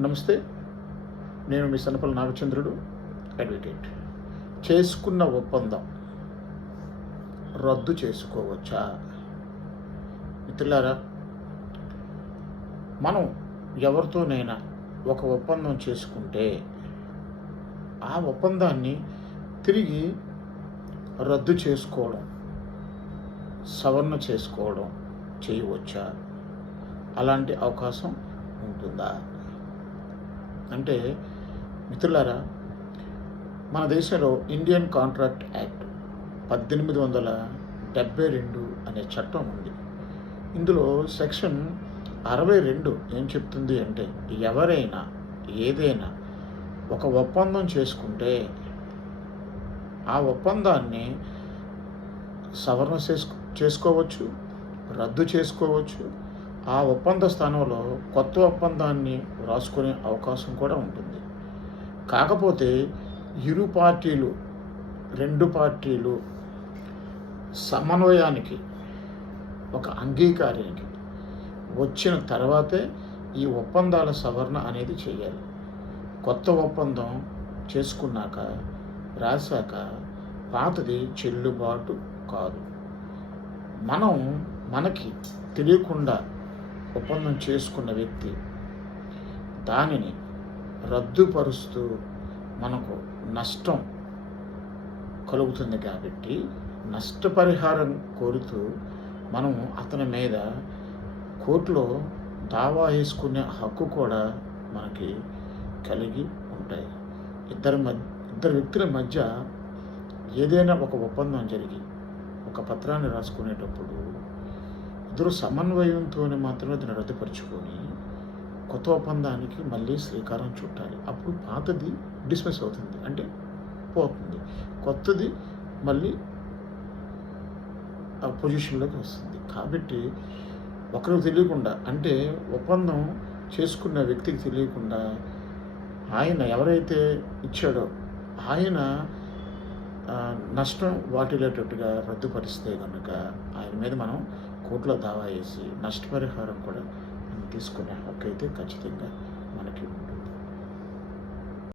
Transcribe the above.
నమస్తే. నేను మీ సన్నపల్లి నాగచంద్రుడు, అడ్వకేట్. చేసుకున్న ఒప్పందం రద్దు చేసుకోవచ్చా? మిత్రులారా, మనం ఎవరితోనైనా ఒక ఒప్పందం చేసుకుంటే ఆ ఒప్పందాన్ని తిరిగి రద్దు చేసుకోవడం, సవరణ చేసుకోవడం చేయవచ్చా? అలాంటి అవకాశం ఉంటుందా? అంటే మిత్రులారా, మన దేశంలో ఇండియన్ కాంట్రాక్ట్ యాక్ట్ 1872 అనే చట్టం ఉంది. ఇందులో సెక్షన్ 62 ఏం చెప్తుంది అంటే, ఎవరైనా ఏదైనా ఒక ఒప్పందం చేసుకుంటే ఆ ఒప్పందాన్ని సవరణ చేసుకోవచ్చు, రద్దు చేసుకోవచ్చు. ఆ ఒప్పంద స్థానంలో కొత్త ఒప్పందాన్ని రాసుకునే అవకాశం కూడా ఉంటుంది. కాకపోతే రెండు పార్టీలు సమన్వయానికి, ఒక అంగీకారానికి వచ్చిన తర్వాతే ఈ ఒప్పందాల సవరణ అనేది చేయాలి. కొత్త ఒప్పందం చేసుకున్నాక, రాశాక పాతది చెల్లుబాటు కాదు. మనకి తెలియకుండా ఒప్పందం చేసుకున్న వ్యక్తి దానిని రద్దుపరుస్తూ మనకు నష్టం కలుగుతుంది. కాబట్టి నష్టపరిహారం కోరుతూ మనం అతని మీద కోర్టులో దావా వేసుకునే హక్కు కూడా మనకి కలిగి ఉంటాయి. ఇద్దరు వ్యక్తుల మధ్య ఏదైనా ఒక ఒప్పందం జరిగి ఒక పత్రాన్ని రాసుకునేటప్పుడు ఇద్దరు సమన్వయంతోనే మాత్రమే దాన్ని రద్దుపరుచుకొని కొత్త ఒప్పందానికి మళ్ళీ శ్రీకారం చుట్టాలి. అప్పుడు పాతది డిస్మిస్ అవుతుంది, అంటే పోతుంది. కొత్తది మళ్ళీ ఆ పొజిషన్లోకి వస్తుంది. కాబట్టి ఒకరికి తెలియకుండా, అంటే ఒప్పందం చేసుకున్న వ్యక్తికి తెలియకుండా ఆయన ఎవరైతే ఇచ్చాడో ఆయన నష్టం వాటిల్లేటట్టుగా రద్దుపరిస్తే కనుక ఆయన మీద మనం కోర్టులో దావా వేసి నష్టపరిహారం కూడా తీసుకునే హక్కు అయితే ఖచ్చితంగా మనకి